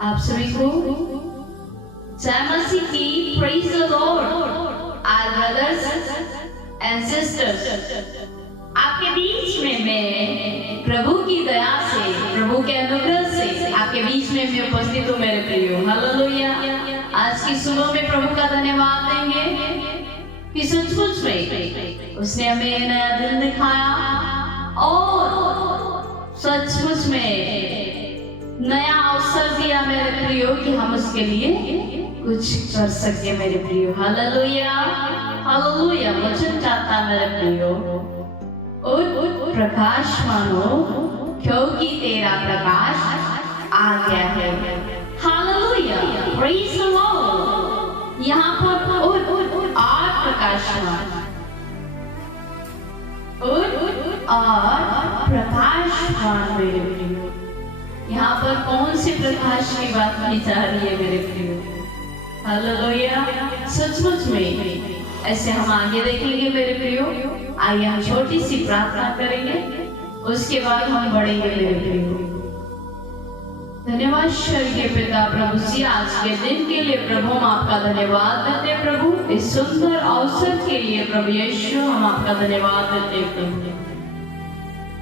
आप सभी को जय मसीह की। Praise the lord our brothers and sisters. आपके बीच में मैं प्रभु की दया से, प्रभु के अनुग्रह से आपके बीच में मैं उपस्थित हूँ मेरे प्रियो। हालेलुया। आज की सुबह में प्रभु का धन्यवाद देंगे कि सचमुच में उसने हमें नया दिन दिखाया और सचमुच में नया अवसर दिया मेरे प्रियो कि हम उसके लिए कुछ कर सके मेरे प्रियो। Hallelujah hallelujah. वचन चाहता मेरे प्रियो उठ प्रकाशमान हो क्योंकि तेरा प्रकाश आ गया है। Hallelujah praise the Lord. यहाँ पर उठ और प्रकाशमान, उठ और प्रकाशमान मेरे प्रियो। यहाँ पर कौन से प्रकाश की बात की जा रही है मेरे प्रियो? हालेलुया। सचमुच में ऐसे हम आगे देखेंगे मेरे प्रियो। आइए हम छोटी सी प्रार्थना करेंगे, उसके बाद हम बढ़ेंगे मेरे प्रियो। धन्यवाद स्वर्गीय पिता प्रभु जी, आज के दिन के लिए प्रभु हम आपका धन्यवाद देते हैं प्रभु। इस सुंदर अवसर के लिए प्रभु यीशु हम आपका धन्यवाद देते हैं।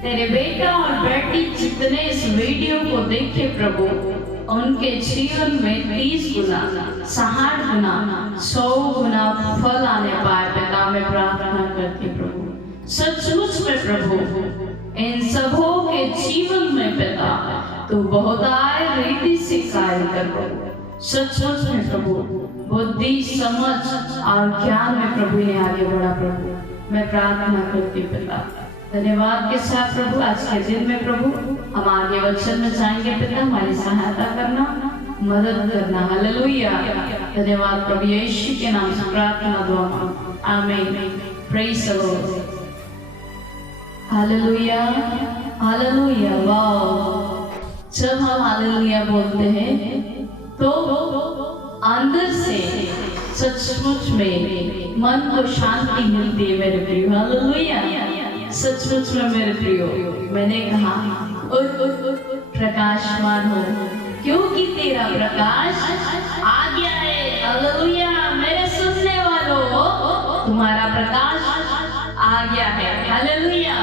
तेरे बेटा और बेटी जितने इस वीडियो को देखे प्रभु, उनके जीवन में 30 गुना 60 गुना 100 गुना फल आने पाए पिता में प्रार्थना करती प्रभु। सचमुच में प्रभु इन सबों के जीवन में पिता तू बहुत आय रीति से कार्य कर प्रभु। सचमुच में प्रभु बुद्धि समझ और ज्ञान में प्रभु ने आगे बढ़ा प्रभु। मैं प्रार्थना करती पिता धन्यवाद के साथ प्रभु आज के दिन में प्रभु हम आगे वचन में जाएंगे पिता, हमारी सहायता करना, मदद करना। हालेलुया। धन्यवाद प्रभु यीशु के नाम से प्रार्थना दुआ आमीन। Praise the Lord. Hallelujah hallelujah. वाह, जब हम हालेलुया बोलते हैं तो अंदर से सचमुच में मन को शांति मिलती है मेरे प्रियो। हालेलुया। सचमुच में मेरे प्रियो मैंने कहा प्रकाशमान हो क्योंकि तेरा प्रकाश आ गया है। हालेलुया। मेरे सुनने वालों, तुम्हारा प्रकाश आ गया है। हालेलुया।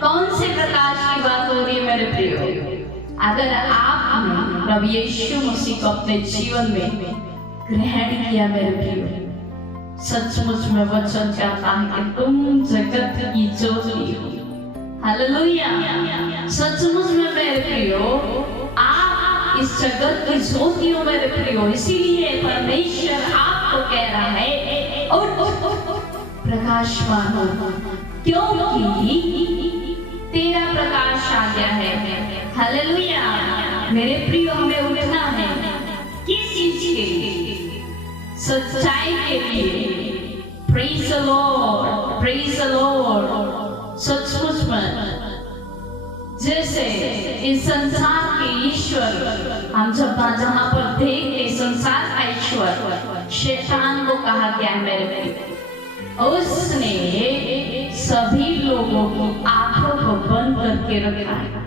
कौन से प्रकाश की बात हो रही है मेरे प्रियो? अगर आपने प्रभु यीशु मसीह को अपने जीवन में ग्रहण किया मेरे प्रियो, सचमुच में वचन चाहता है कि तुम जगत की ज्योति हो। हालेलुया। सचमुच में मेरे प्रियो आप इस जगत की ज्योति हो मेरे प्रियो। इसीलिए परमेश्वर आपको कह रहा है प्रकाशमान हो क्योंकि तेरा प्रकाश आ गया है। हालेलुया। मेरे प्रियो हमें उठना है किस चीज के लिए? सच्चाई के लिए। Praise the Lord praise the Lord. सचमुच में जैसे इस संसार के ईश्वर हम जब जहाँ पर देखते संसार का ईश्वर शैतान को कहा गया है मेरे प्रिय, उसने सभी लोगों की आंखों को बंद करके रखा है,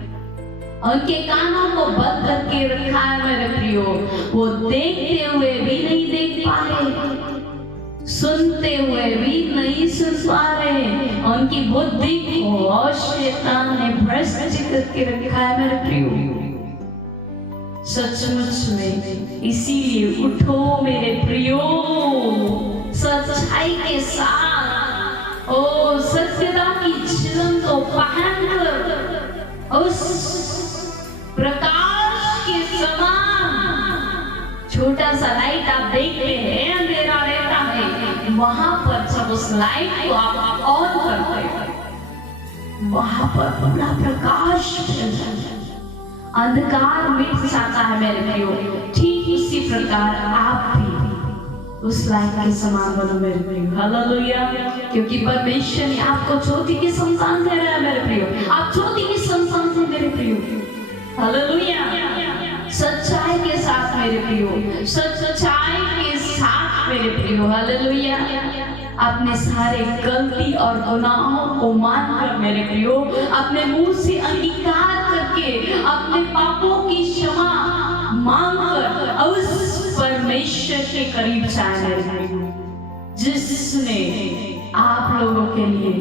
उनके कानों को बंद करके रखा है मेरे प्रियो। वो देखते हुए भी नहीं देख पा रहे, सुनते हुए भी नहीं सुन पा रहे। उनकी बुद्धि को शैतान ने भ्रष्ट करके रखा है मेरे प्रियो। सचमुच में इसीलिए उठो मेरे प्रियो, सच्चाई के साथ ओ सत्यता की चिलम को पहनकर उस प्रकाश के समान छोटा सा लाइट आप देखते हैं अंधेरा रहता है, वहां पर जब उस लाइट को आप ऑन करते हैं वहां पर पूरा प्रकाश फैल जाता है, अंधकार मिट जाता है मेरे प्रियो। ठीक इसी प्रकार आप भी उस लाइट के समान बनो मेरे प्रियो। हालेलुया। क्योंकि परमेश्वर ने आपको ज्योति की संतान ठहराया है मेरे प्रियो। आप ज्योति की संतान थे मेरे प्रियो। हालेलुया। सच्चाई के साथ मेरे प्रियो, सच्चाई के साथ मेरे प्रियो। हालेलुया। अपने सारे गलती और गुनाहों को मानकर मेरे प्रियो, अपने मुंह से अंगीकार करके अपने पापों की क्षमा मांग परमेश्वर के करीब जाए मेरे भाई, जिसने आप लोगों के लिए,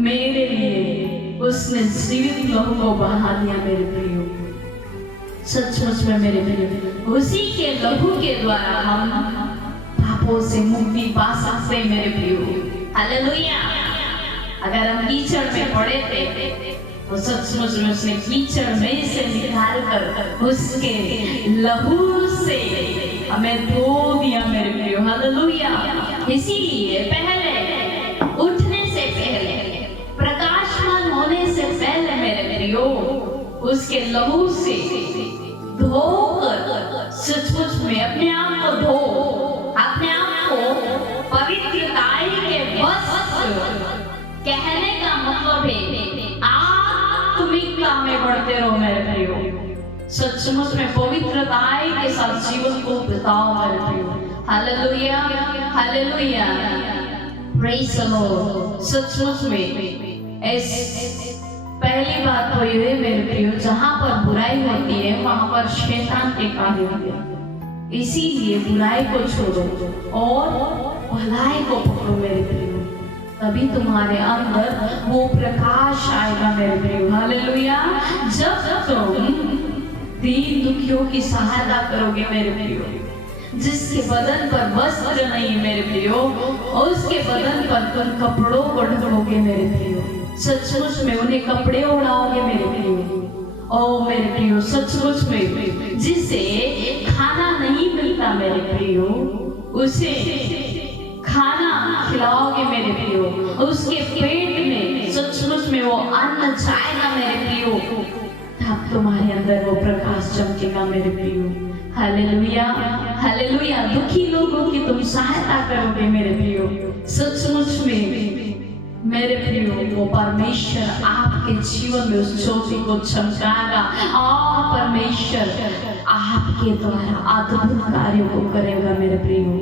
मेरे लिए उसने जीवित लहू को बहा दिया मेरे प्रियो। सचमुच में मेरे प्रियो, उसी के लहू के द्वारा हम पापों से मुक्ति पा सकते मेरे प्रियो। हालेलुया। अगर हम कीचड़ में पड़े थे तो सचमुच में उसने कीचड़ में से निकाल कर उसके लहू से हमें धो दिया मेरे प्रियो। हालेलुया। इसीलिए पहले उठने से पहले, प्रकाशमान होने से पहले मेरे प्रियो, उसके लहू से धोकर सचमुच में अपने आप को धो, अपने आप को पवित्रताई के वस्त्र, कहने का मतलब है आत्मिकता में बढ़ते रहो मेरे प्रियो। सचमुच में पवित्रताई के साथ जीवन को बिताओ मेरे प्रियो। Hallelujah, hallelujah, praise the Lord. सचमुच में इस पहली बात तो ये है मेरे प्रियो, जहाँ पर बुराई होती है वहाँ पर शैतान के कार्य होते हैं। इसीलिए बुराई को छोड़ो और भलाई को पकड़ो मेरे प्रियो, तभी तुम्हारे अंदर वो प्रकाश आएगा मेरे प्रियो। हालेलुया। जब तुम दीन दुखियों की सहायता करोगे मेरे प्रियो, जिसके बदन पर वस्त्र नहीं मेरे प्रियो, उसके बदन पर तुम कपड़ों को ढकोगे मेरे प्रियो। सचमुच में उन्हें कपड़े उड़ाओगे मेरे प्रियो। ओ मेरे प्रियो, सचमुच में जिसे खाना नहीं मिलता मेरे प्रियो, उसे खाना खिलाओगे मेरे प्रियो। उसके पेट में सचमुच में वो अन्न जाएगा मेरे प्रियो, तब तुम्हारे अंदर वो प्रकाश चमकेगा मेरे प्रियो। Hallelujah, hallelujah. दुखी लोगों की तुम सहायता करोगे मेरे प्रियो। सचमुच में मेरे प्रियो, वो परमेश्वर आपके जीवन में उस ज्योति को चमकाएगा और परमेश्वर आपके द्वारा अद्भुत कार्यों को करेगा मेरे प्रियो।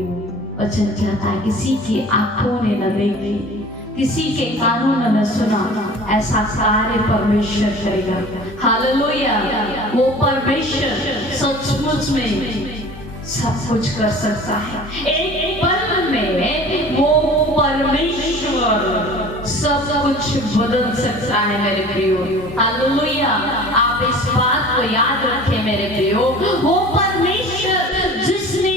वचन कहता है किसी की आंखों ने न देखी, किसी के कानों ने न सुना, ऐसा कार्य परमेश्वर करेगा। हालेलुया। वो परमेश्वर सचमुच में सब कुछ कर सकता है। एक पल में वो परमेश्वर सब कुछ बदल सकता है मेरे प्रियो। हालेलुया। आप इस बात को याद रखें मेरे प्रियो, वो परमेश्वर जिसने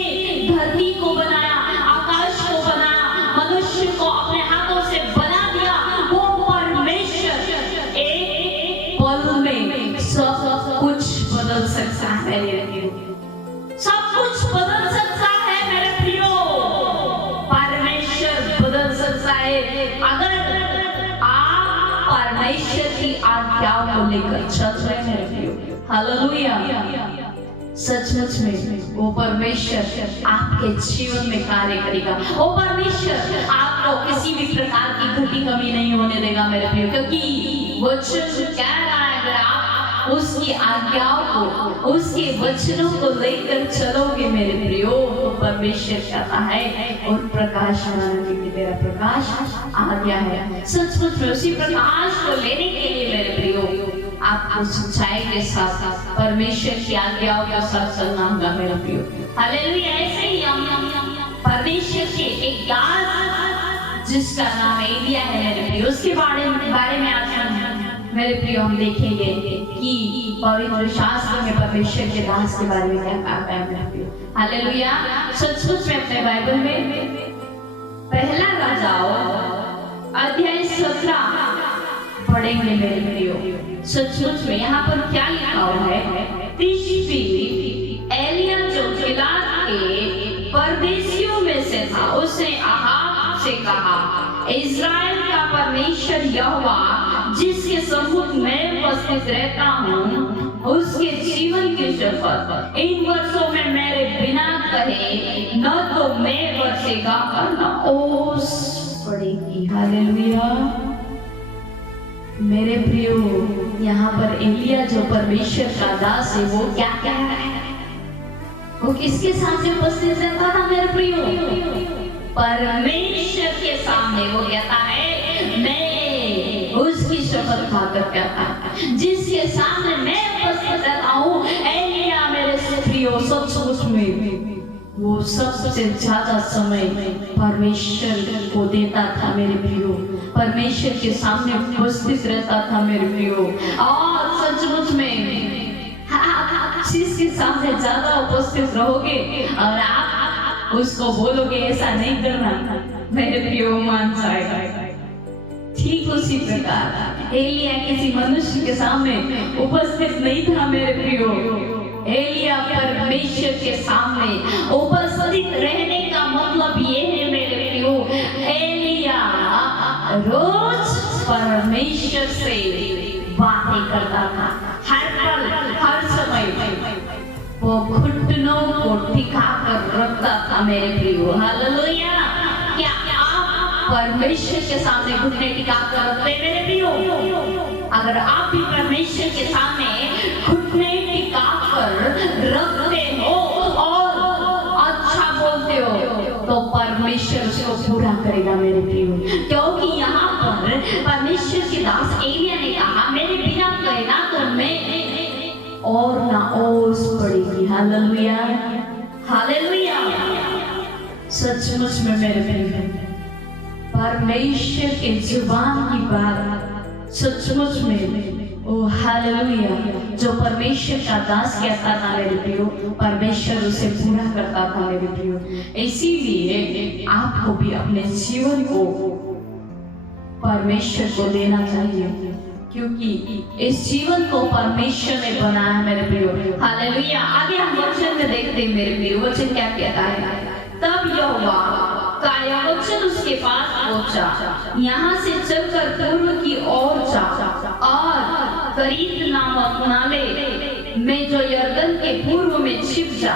धरती को बनाया, आकाश को बनाया, मनुष्य को अपने हाथों से बना दिया, वो परमेश्वर एक पल में सब कुछ बदल सकता है मेरे प्रियो। सब कुछ बदल सकता है मेरे प्रियो। परमेश्वर बदल सकता है अगर परमेश्वर की आज्ञाओं को लेकर चल रहे मेरे प्रियो। हालेलुया। सचमुच में वो परमेश्वर आपके जीवन में कार्य करेगा। वो परमेश्वर आपको किसी भी प्रकार की घटी कमी नहीं होने देगा मेरे प्रियो, क्योंकि वचन कह रहा है अगर आप उसकी आज्ञाओं को, उसके वचनों को लेकर चलोगे मेरे प्रियो, तो परमेश्वर कहता है और प्रकाश बनाने के तेरा प्रकाश आ गया है। सचमुच में उसी प्रकाश को लेने के लिए मेरे प्रियो आपको सच्चाई के साथ परमेश्वर की आज्ञाओं के साथ चलना होगा मेरे प्रियो। हालेलुया। ऐसे ही हम परमेश्वर के एक दास जिसका नाम एलिया है मेरे प्रियो, उसके बारे में आज मेरे प्रियो हम देखेंगे कि पवित्र शास्त्र में परमेश्वर के दास के बारे में क्या कहा है मेरे प्रियो। हालेलुया। सचमुच में अपने बाइबल में पहला राजाओं अध्याय 17 पढ़ेंगे मेरे प्रियो। सचमुच में यहाँ पर क्या लिखा हुआ है, तिशबी एलिया जो गिलाद के परदेशियों में से था, उसने अहाब से कहा, इज़राइल का परमेश्वर यहोवा जिसके सम्मुख मैं उपस्थित रहता हूँ, उसके जीवन की शपथ, इन वर्षों में मेरे बिना कहे न तो मैं वर्षेगा और न ओस पड़ेगी। हालेलुया। मेरे प्रियो, यहाँ पर एलिया जो परमेश्वर का दास है, वो क्या कह रहा है? वो किसके सामने उपस्थित रहता था मेरे प्रियो? परमेश्वर के सामने। वो कहता है मैं उसकी शपथ खाकर कहता है जिसके सामने मैं उपस्थित रहता हूँ। एलिया मेरे प्रियो सचमुच में वो सबसे ज्यादा समय परमेश्वर को देता था मेरे प्रियो, परमेश्वर के सामने उपस्थित रहता था मेरे प्रियो। और सचमुच में आप चीज के सामने ज्यादा उपस्थित रहोगे और आप उसको बोलोगे ऐसा नहीं करना, मेरे प्रियो मान जाएगा। ठीक उसी प्रकार एलिया किसी मनुष्य के सामने उपस्थित नहीं था मेरे प्रियो, एलिया परमेश्वर के सामने उपस्थित रहने का मतलब ये है मेरे प्रियो, एलिया रोज परमेश्वर से बातें करता था। हर पल हर समय वो घुटनों को टिका कर रखता था मेरे प्रियो। हालेलुया। क्या आप परमेश्वर के सामने घुटने टिका कर रखते हैं मेरे प्रियो? अगर आप भी परमेश्वर के सामने घुटने टिका कर रखते हो और अच्छा बोलते हो तो परमेश्वर उसको पूरा करेगा मेरे प्रियो। क्योंकि यहाँ पर परमेश्वर के दास एलिया ने कहा मेरे बिना गए ना तो मैं और ना ओस पड़ेगी। Hallelujah hallelujah. सचमुच में मेरे प्रियो परमेश्वर के जुबान की बात सचमुच में ओ हालेलुया, जो परमेश्वर का दास कहता था मेरे प्रियो, परमेश्वर उसे पूरा करता था मेरे प्रियो। इसीलिए आपको भी अपने जीवन को परमेश्वर को देना चाहिए, क्योंकि इस जीवन को परमेश्वर ने बनाया मेरे प्रियो। हालेलुया। आगे हम वचन में देखते हैं मेरे प्रियो, वचन क्या कहता है? तब यहोवा का वचन उसके पास पहुंचा, यहाँ से चलकर पूर्व की ओर जा और करीत नामक नाले में जो यरदन के पूर्व में छिप जा,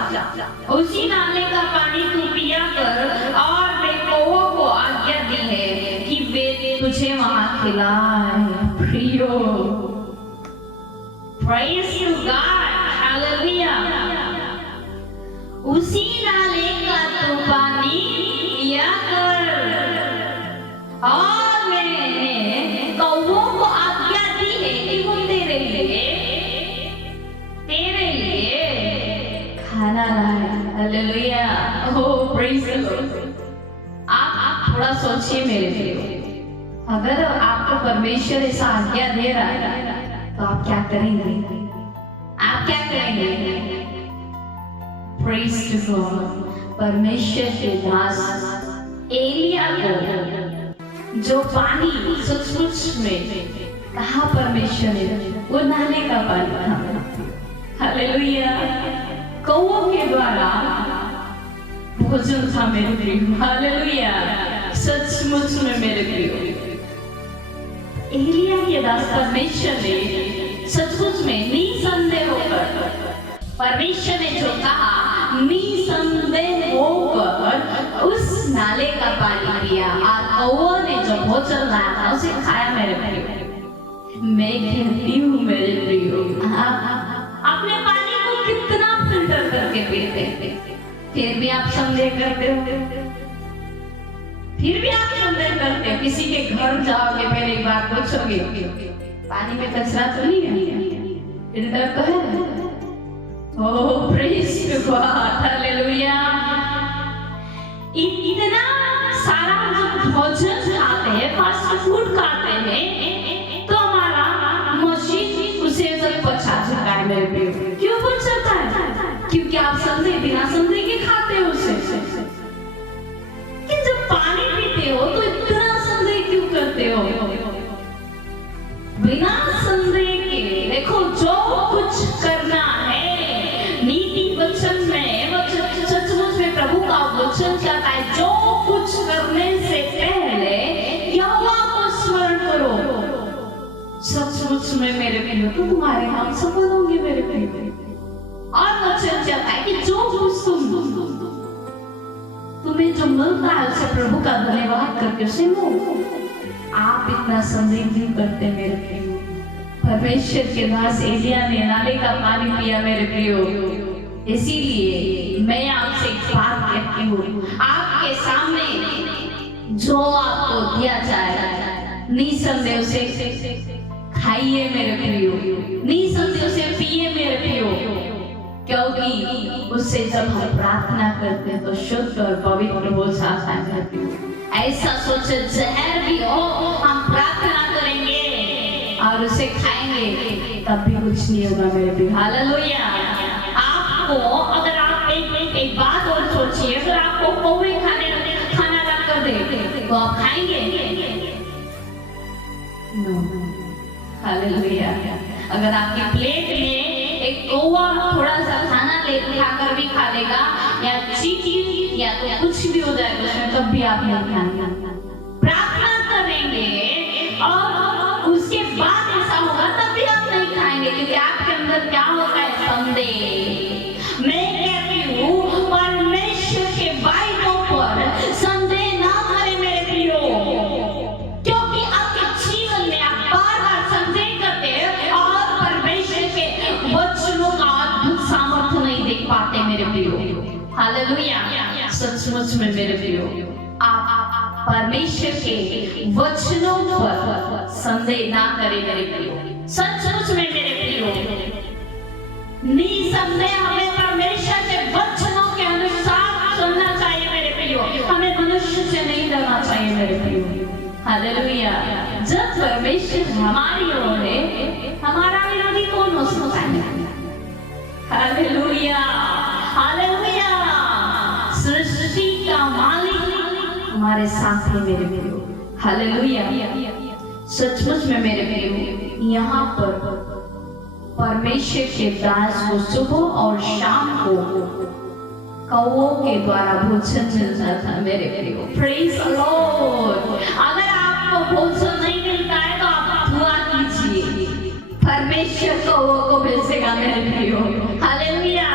उसी नाले का पानी तू पिया कर, और मैं कौवों को आज्ञा दी है कि वे तुझे वहां खिलाए। प्रियो, praise to God, हालेलुया। उसी नाले का तू पानी पिया कर, और मैंने कौवों को आज्ञा दी है कि वो तेरे लिए खाना लाए। Hallelujah. Oh praise the Lord. आप थोड़ा सोचिए मेरे प्रियो, अगर आपको परमेश्वर ऐसा आज्ञा दे रहा है तो आप क्या करेंगे? आप क्या करेंगे? Praise to God. परमेश्वर के दास एलिया को जो पानी सचमुच में कहा परमेश्वर ने, वो नाले का पानी था। हालेलुया। कौवों के द्वारा भोजन था मेरे प्रियो। हालेलुया। सचमुच में मेरे प्रियो एलिया के दास परमेश्वर ने सचमुच में निसंदेह होकर, परमेश्वर ने जो कहा निसंदेह होकर उस नाले का पानी पिया, और कौवों ने जो भोजन लाया था उसे खाया मेरे प्रियो। मैं कहती हूँ मेरे प्रियो, अपने पानी को कितना फिल्टर करके पीते हैं, फिर भी आप संदेह करते हो, फिर भी आप संदेह करते हो। किसी के घर जाओगे पहले एक बार पूछोगे पानी में कचरा तो नहीं है, फिल्टर तो है। ओह प्रेज़ टू गॉड, हालेलुया। इतना सारा जब भोजन खाते हैं, फास्ट फूड खाते हैं, तो हमारा मशीन उसे तक पचा जाता है मेरे प्रियो। क्यों पचाता है? क्योंकि आप संदेह बिना संदेह के खाते हो उसे। कि जब पानी पीते हो तो इतना संदेह क्यों करते हो? बिना संदेह के देखो, जो कुछ करना है नीति वचन में, सचमुच में प्रभु का वचन कहता है, जो कुछ करने से पहले यहोवा को स्मरण करो। सचमुच में मेरे प्रियो तो तुम्हारे काम सफल होंगे मेरे प्रियो। और वचन कहता है कि जो कुछ तुम्हें जो मिलता है उसे प्रभु का धन्यवाद करके उसे लो। आप इतना संदेह नहीं करते मेरे प्रियो। परमेश्वर के दास एलिया ने नाले का पानी पिया मेरे प्रियो। इसीलिए मैं आपसे एक बात कहती हूँ, आपके सामने जो आपको दिया जाए निसंदेह उसे खाइए मेरे प्रियो, निसंदेह उसे पिए मेरे प्रियो। क्योंकि उससे जब हम प्रार्थना करते हैं तो शुद्ध और पवित्र हो जाता है मेरे प्रियो। ऐसा सोचे जहर भी हो हम प्रार्थना करेंगे और उसे खाएंगे तब भी कुछ नहीं होगा मेरे प्रियो। हालेलुया। आपको अगर आप एक बात और सोचिए, अगर आपको कौवे खाना ला कर दे तो आप खाएंगे? नो। हालेलुया। अगर आपकी प्लेट में एक कौवा थोड़ा सा खाना ले खाकर भी खा लेगा या चींटी या तो कुछ भी हो जाएगा उसमें, तब भी आप नहीं खाएंगे। प्रार्थना करेंगे और उसके बाद ऐसा होगा तब भी आप नहीं खाएंगे, क्योंकि आपके अंदर क्या होता है? संदेह। मैं कहती हूँ परमेश्वर के वायदों पर संदेह ना करें मेरे प्रियो, क्योंकि आपके जीवन में आप बार-बार संदेह करते हैं और परमेश्वर के वचनों का अद्भुत सामर्थ्य नहीं देख पाते मेरे प्रियो। हालेलुया। सचमुच में मेरे प्रियो, आप परमेश्वर के वचनों पर संदेह ना करें मेरे प्रियो। सचमुच में मेरे प्रियो, निसंदेह हमें परमेश्वर के वचनों के अनुसार चलना चाहिए मेरे प्रियो। हमें मनुष्य से नहीं डरना चाहिए मेरे प्रियो। हालेलुया। जब परमेश्वर हमारी ओर है, हमारा विरोधी कौन हो सकता है? हालेलुया। हालेलुया। सृष्टि का मालिक हमारे साथ है मेरे प्रियो। हालेलुया। सचमुच में मेरे प्रियो, यहाँ पर परमेश्वर के दास को सुबह और शाम को कौवों के द्वारा भोजन मिलता था मेरे प्रियो। Praise the Lord. अगर आपको भोजन नहीं मिलता है तो आप दुआ कीजिए, परमेश्वर कौवों को भेजेगा मेरे प्रियो। हालेलुया।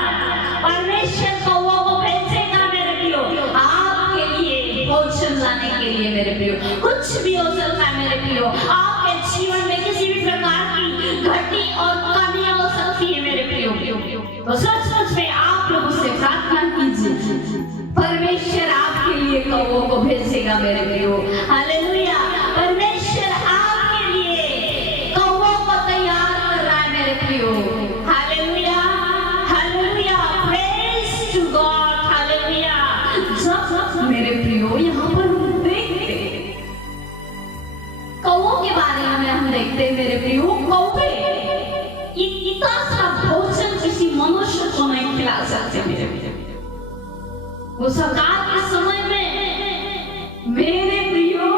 परमेश्वर कौवों को भेजेगा मेरे प्रियो आपके लिए भोजन लाने के लिए मेरे प्रियो। कुछ भी हो सकता है मेरे प्रियो, आपके जीवन में किसी भी प्रकार की घटी और कमियां हो सकती है मेरे प्रियो। तो सच में आप लोग उससे प्रार्थना कीजिए, परमेश्वर आपके लिए कौवों को भेजेगा मेरे प्रियो। हालेलुया। परमेश्वर आपके लिए कौवों को तैयार कर रहा है मेरे प्रियो। Hallelujah. Hallelujah. Praise to God. Hallelujah. जब मेरे प्रियो यहाँ पर कौवों के बारे में हम देखते हैं मेरे प्रियो, कौवे इतना सा भोजन किसी मनुष्य को नहीं खिला सकते मेरे प्रियो। वो सरकार के समय में मेरे प्रियो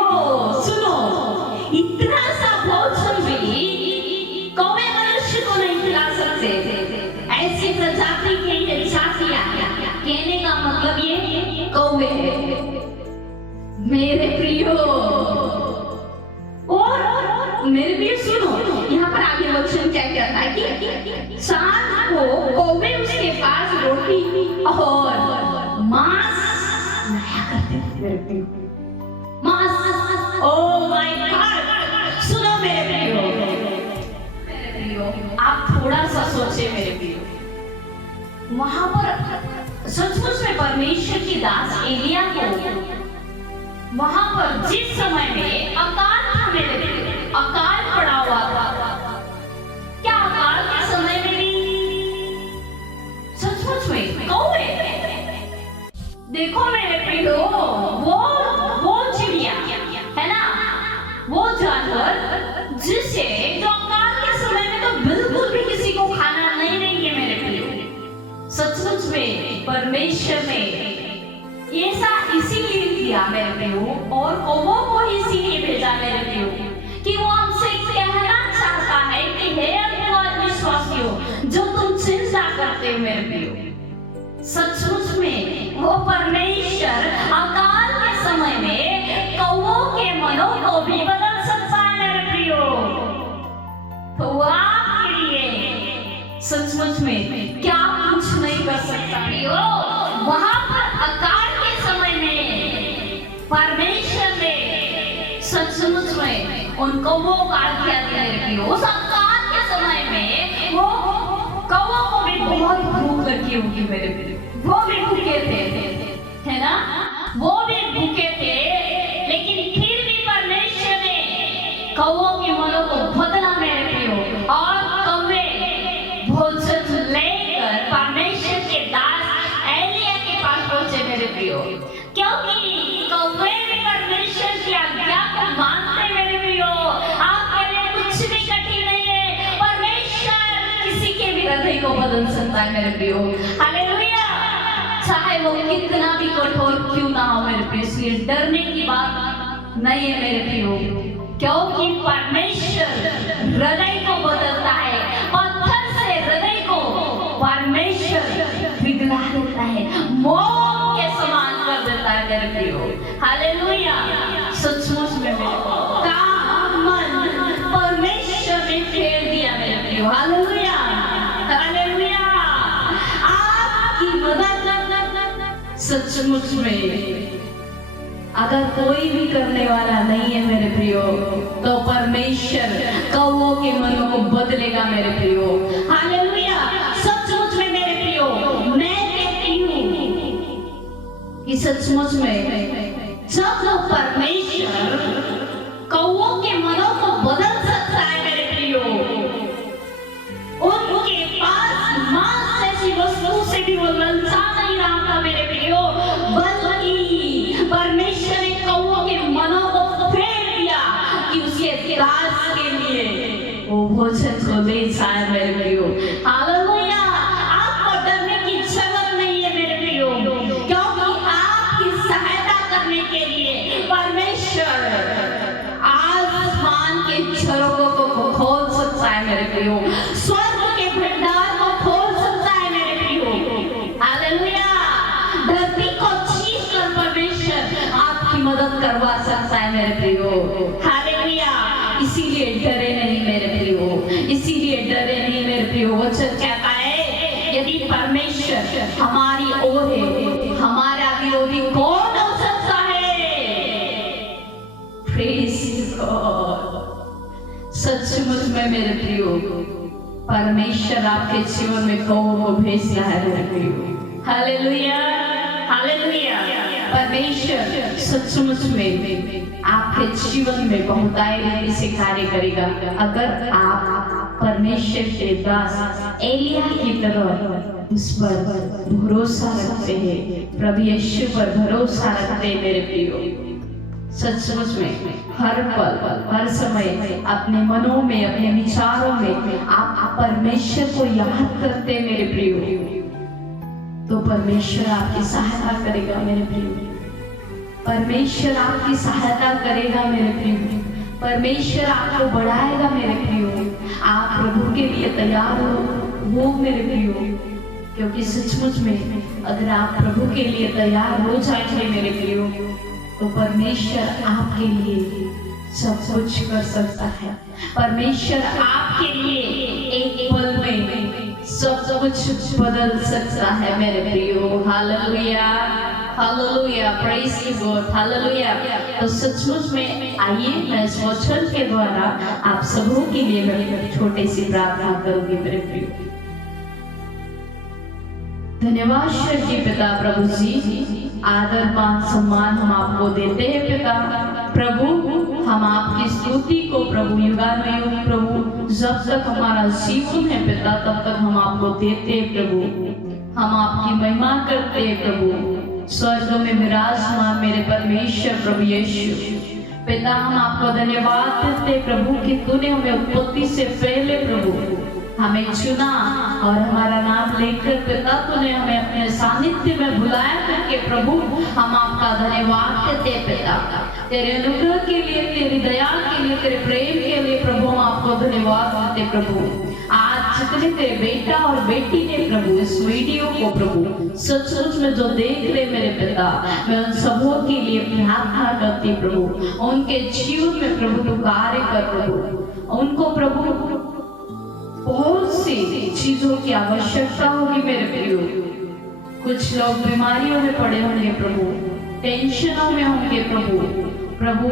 सुनो, इतना सा भोजन भी कौवे मनुष्य को नहीं खिला सकते। ऐसी प्रजाति के ये जातियां, कहने का मतलब ये कौवे मेरे प्रियो। और मेरे भी सुनो, यहाँ पर आगे वचन क्या कहता है कि शाम को कौवे उसके पास रोटी और मांस लाया करते थे मेरे प्रियो। मांस। Oh my God. सुनो मेरे प्रियो, आप थोड़ा सा सोचे मेरे प्रियो, वहां पर सचमुच में परमेश्वर की दास एलिया को वहां पर जिस समय में अकाल था मेरे प्रियो, अकाल पड़ा हुआ था, क्या अकाल के समय में भी सचमुच में कौवे? देखो मेरे प्रियो, वो चिड़िया है ना, वो जानवर जिसे जो अकाल के समय में तो बिल्कुल भी किसी को खाना नहीं देंगे मेरे प्रियो। सचमुच में परमेश्वर ने ऐसा इसीलिए किया मेरे प्रियो, और कौवों को इसीलिए भेजा मेरे प्रियो कि वो हमसे कहना चाहता है कि हे अविश्वासियों जो तुम चिंता करते हो मेरे प्रियो, सचमुच में वो परमेश्वर अकाल के समय में कौवों के मनों को भी बदल सकता है मेरे प्रियो। तो वो आपके लिए सचमुच में क्या कुछ नहीं कर सकता प्रियो। वहां पर अकाल के समय में परमेश्वर ने सचमुच में उन कौवों का क्या दिया मेरे प्रियो। उस अकाल के समय में वो कौवों को भी बहुत भूख लगी होगी मेरे प्रियो, वो भी भूखे थे, है ना, वो भी भूखे थे, लेकिन फिर भी परमेश्वर ने कौवों के मनों को बदला मेरे प्रियो, और कौवे भोजन लेकर परमेश्वर क्योंकि कौवे भी परमेश्वर की आज्ञा को मानते मेरे प्रियो। आपके लिए कुछ भी कठिन नहीं है। परमेश्वर किसी के भी हृदय को बदल सकता है मेरे प्रियो। हालेलुया। चाहे वो कितना भी कठोर क्यों ना हो मेरे प्रियो, इसलिए डरने की बात नहीं है मेरे प्रियो, क्योंकि परमेश्वर हृदय को बदलता है। पत्थर से हृदय को परमेश्वर पिघला देता है, मोम के समान कर देता है मेरे प्रियो। हालेलुया। सचमुच में मेरे काम मन परमेश्वर ने फेर दिया मेरे प्रियो। हालेलुया। हालेलुया। आपकी मदद सचमुच में अगर कोई भी करने वाला नहीं है मेरे प्रियो, तो परमेश्वर कौवों के मनों को बदलेगा मेरे प्रियो। हालेलुया। सचमुच में मेरे प्रियो, मैं कहती हूँ कि सचमुच में जब लोग परमेश्वर कौवों के मनों को बदल सकता है मेरे प्रियो, उनके पास मांस जैसी वस्तु से भी वो ललचा नहीं रहा था मेरे प्रियो, बल्कि परमेश्वर ने कौवों के मनों को फेर दिया कि उसके दास के लिए वो भोजन को ले जाए मेरे प्रियो। हालेलुया। आपको डरने की जरूरत नहीं है मेरे प्रियो, क्योंकि आपकी सहायता करने के लिए परमेश्वर आसमान के झरोखों को खोल सकता है मेरे प्रियो, स्वर्ग के भंडार को खोल सकता है मेरे प्रियो। हालेलुया। धरती को चीर कर परमेश्वर आपकी मदद करवा सकता है मेरे प्रियो। हालेलुया। इसीलिए डरे नहीं मेरे प्रियो, इसीलिए डरे नहीं मेरे प्रियो। वचन कहता है यदि परमेश्वर हमारी ओर है, हमारा विरोधी कौन हो सकता है। Praise God. सचमुच में मेरे प्रियो, परमेश्वर आपके जीवन में कौवों को भेज रहा है मेरे प्रियो। हालेलुया। हालेलुया। परमेश्वर सचमुच में आपके जीवन में बहुतायत से कार्य करेगा अगर आप परमेश्वर के दास एलिया की तरह उस पर भरोसा रखते हैं, प्रभु यीशु पर भरोसा रखते हैं मेरे प्रियो। सचमुच में हर पल हर समय अपने मनों में, अपने विचारों में आप परमेश्वर को याद करते मेरे प्रियो, तो परमेश्वर आपकी सहायता करेगा मेरे प्रियो। परमेश्वर आपकी सहायता करेगा मेरे प्रियो। परमेश्वर आपको बढ़ाएगा मेरे प्रियो। आप प्रभु के लिए तैयार हो मेरे प्रियो, क्योंकि सचमुच में अगर आप प्रभु के लिए तैयार हो जाएंगे मेरे प्रियो, तो परमेश्वर आपके लिए सब कुछ कर सकता है। परमेश्वर आपके लिए एक पल में सब कुछ बदल सकता है मेरे प्रियो। Hallelujah. Hallelujah. Praise God. Hallelujah. तो सचमुच में आइए मैं इस वचन के द्वारा आप सबों के लिए मैं छोटी सी प्रार्थना करूंगी मेरे प्रियो। धन्यवाद जी पिता प्रभु जी, आदर मान सम्मान हम आपको देते हैं पिता प्रभु। हम आपकी स्तुति को प्रभु युगानुयुग प्रभु जब तक हमारा जीवन है पिता तब तक हम आपको देते हैं प्रभु। हम आपकी महिमा करते हैं प्रभु। स्वर्ग में विराजमान मेरे परमेश्वर प्रभु यीशु पिता, हम आपको धन्यवाद देते प्रभु कि तूने हमें उत्पत्ति से पहले प्रभु हमें चुना और हमारा नाम लेकर पिता तूने हमें अपने सानिध्य में बुलाया करके प्रभु हम आपका धन्यवाद देते पिता। तेरे अनुग्रह के लिए, तेरी दया के लिए, तेरे प्रेम के लिए प्रभु हम आपको धन्यवाद देते प्रभु। आज जितने तेरे बेटा और बेटी ने प्रभु इस वीडियो को प्रभु सचमुच में जो देख रहे मेरे पिता, मैं उन सबों के लिए प्रार्थना करती प्रभु, उनके जीवन में प्रभु तू कार्य कर प्रभु। उनको प्रभु बहुत सी चीजों की आवश्यकता होगी मेरे प्रियो। कुछ लोग बीमारियों में पड़े होंगे प्रभु, टेंशनों में होंगे प्रभु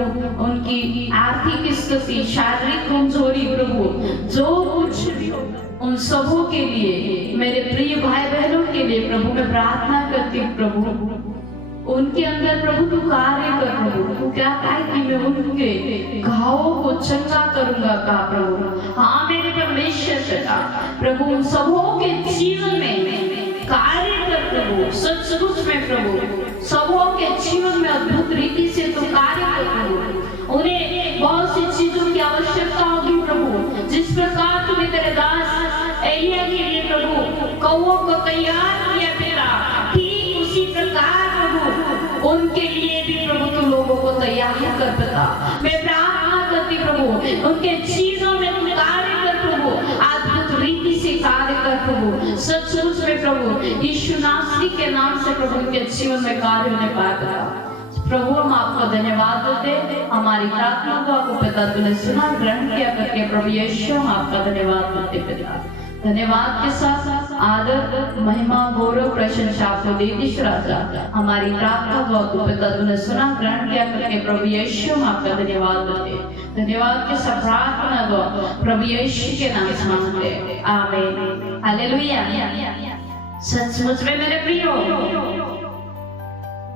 उनकी आर्थिक स्थिति, शारीरिक कमजोरी प्रभु जो कुछ भी हो, उन सबों के लिए, मेरे प्रिय भाई बहनों के लिए प्रभु मैं प्रार्थना करती हूँ प्रभु। उनके अंदर प्रभु तू कार्य कर प्रभु। तू क्या कहे कि मैं उनके घावों को चंगा करूंगा कहा प्रभु। हाँ मेरे परमेश्वर पिता प्रभु उन सबों के जीवन में कार्य कर प्रभु। सचमुच में प्रभु सबों अद्भुत रीति से तू कार्य कर प्रभु। उन्हें बहुत सी चीजों की आवश्यकता होगी प्रभु, जिस प्रकार तूने तेरे दास एलिया के लिए प्रभु कौओं को तैयार किया पिता, ठीक उसी प्रकार प्रभु उनके लिए भी प्रभु तू लोगों को तैयार कर पिता। मैं प्रार्थना करती प्रभु उनके चीजों में तू कार्य कर प्रभु, अद्भुत रीति से कार्य कर प्रभु। सचमुच में प्रभु यीशु नासरी के नाम से प्रभु उनके जीवन में कार्य होने पाएगा। प्रभु हम आपका धन्यवाद देते, हमारी प्रार्थना को आपको पिता तूने सुना ग्रहण किया करके प्रभु यीशु हम आपका धन्यवाद देते पिता। धन्यवाद के साथ आदर महिमा गौरव प्रशंसा आपको देती राजा। हमारी प्रार्थना को आपको पिता तूने सुना ग्रहण किया करके प्रभु यीशु हम आपका धन्यवाद देते। धन्यवाद के साथ प्रार्थना को प्रभु यीशु के नाम से मांगते हैं, आमीन हालेलुया। सचमुच में मेरे प्रियो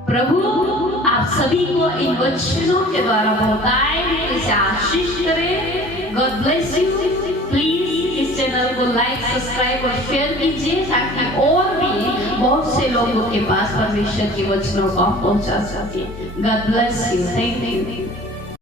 प्रभु आप सभी को इन वचनों के द्वारा बहुतायत में इसे आशीष करे। God bless you. प्लीज इस चैनल को लाइक सब्सक्राइब और शेयर कीजिए ताकि और भी बहुत से लोगों के पास परमेश्वर के वचनों को पहुंचा सके। God bless you. Thank you.